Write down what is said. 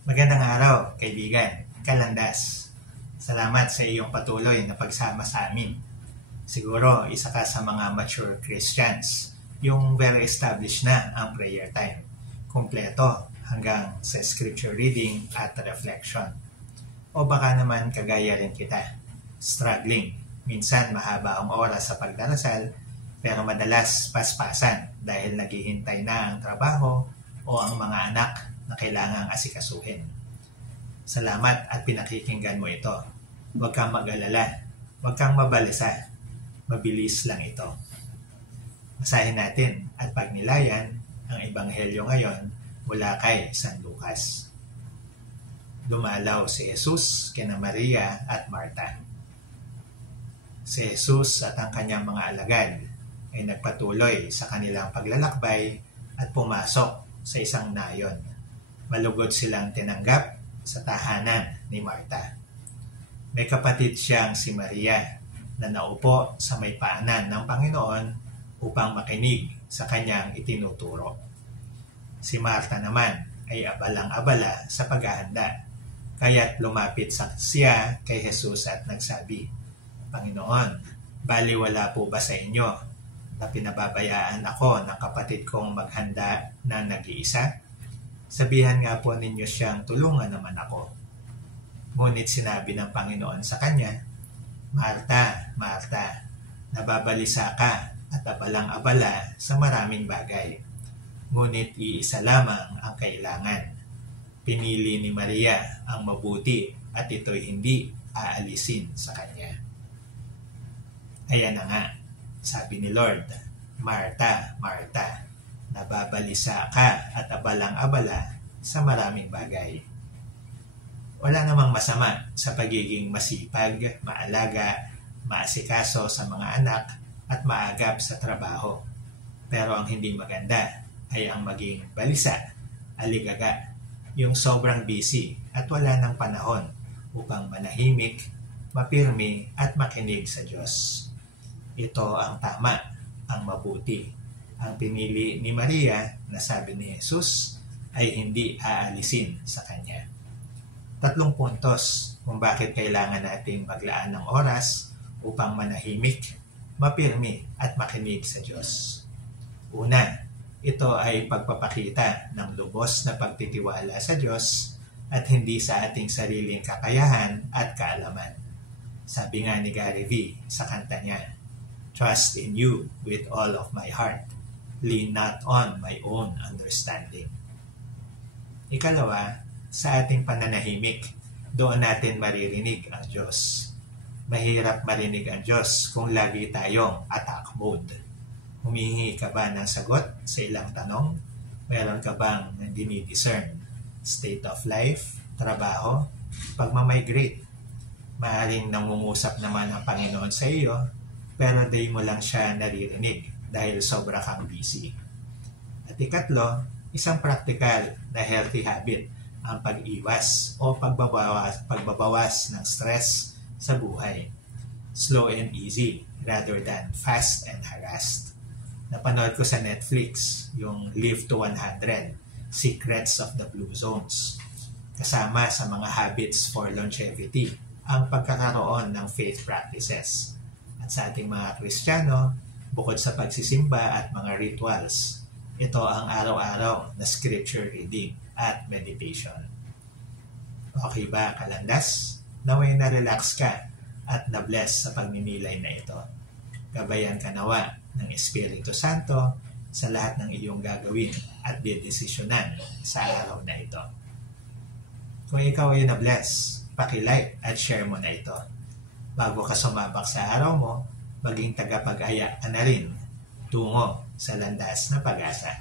Magandang araw, kaibigan, kalandas. Salamat sa iyong patuloy na pagsama sa amin. Siguro, isa ka sa mga mature Christians, yung very established na ang prayer time. Kompleto hanggang sa scripture reading at reflection. O baka naman kagaya rin kita, struggling. Minsan mahaba ang oras sa pagdarasal, pero madalas paspasan dahil naghihintay na ang trabaho o ang mga anak na kailangang asikasuhin. Salamat at pinakikinggan mo ito. Huwag kang mag-alala. Huwag kang mabalisa. Mabilis lang ito. Basahin natin at pagnilayan ang Ebanghelyo ngayon mula kay San Lucas. Dumalaw si Jesus kina Maria at Marta. Si Jesus at ang kanyang mga alagad ay nagpatuloy sa kanilang paglalakbay at pumasok sa isang nayon. Malugod silang tinanggap sa tahanan ni Marta. May kapatid siyang si Maria na naupo sa may paanan ng Panginoon upang makinig sa kanyang itinuturo. Si Marta naman ay abalang-abala sa paghahanda, kaya't lumapit siya kay Jesus at nagsabi, Panginoon, baliwala po ba sa inyo na pinababayaan ako ng kapatid kong maghanda na nag-iisa? Sabihan nga po ninyo siyang tulungan naman ako. Ngunit sinabi ng Panginoon sa kanya, Marta, Marta, nababalisa ka at abalang-abala sa maraming bagay. Ngunit iisa lamang ang kailangan. Pinili ni Maria ang mabuti at ito'y hindi aalisin sa kanya. Ayan na nga, sabi ni Lord, Marta, Marta, nababalisa ka at abalang-abala sa maraming bagay. Wala namang masama sa pagiging masipag, maalaga, maasikaso sa mga anak at maagap sa trabaho. Pero ang hindi maganda ay ang maging balisa, aligaga, yung sobrang busy at wala ng panahon upang manahimik, mapirmi at makinig sa Diyos. Ito ang tama, ang mabuti. Ang pinili ni Maria na sabi ni Jesus ay hindi aalisin sa kanya. 3 puntos kung bakit kailangan nating maglaan ng oras upang manahimik, mapirmi at makinig sa Diyos. Una, ito ay pagpapakita ng lubos na pagtitiwala sa Diyos at hindi sa ating sariling kakayahan at kaalaman. Sabi nga ni Gary V sa kanta niya, Trust in you with all of my heart. Lean not on my own understanding. Ikalawa, sa ating pananahimik, doon natin maririnig ang Diyos. Mahirap marinig ang Diyos kung lagi tayong attack mode. Humihingi ka ba ng sagot sa ilang tanong? Meron ka bang dinidiscern? State of life, trabaho, pagmamigrate. Maaaring nangungusap naman ang Panginoon sa iyo, pero di mo lang siya naririnig dahil sobra kang busy. At ikatlo, isang practical na healthy habit ang pag-iwas o pagbabawas ng stress sa buhay. Slow and easy rather than fast and harassed. Napanood ko sa Netflix yung Live to 100, Secrets of the Blue Zones. Kasama sa mga habits for longevity ang pagkakaroon ng faith practices. At sa ating mga Kristiyano, bukod sa pagsisimba at mga rituals, ito ang araw-araw na scripture reading at meditation. Okay ba, kalandas? Naway na-relax ka at na-bless sa pagninilay na ito. Gabayan ka nawa ng Espiritu Santo sa lahat ng iyong gagawin at didesisyonan sa araw na ito. Kung ikaw ay na-bless, paki-like at share mo na ito. Bago ka sumabak sa araw mo, maging tagapag-aya ka na rin tungo sa landas na pag-asa.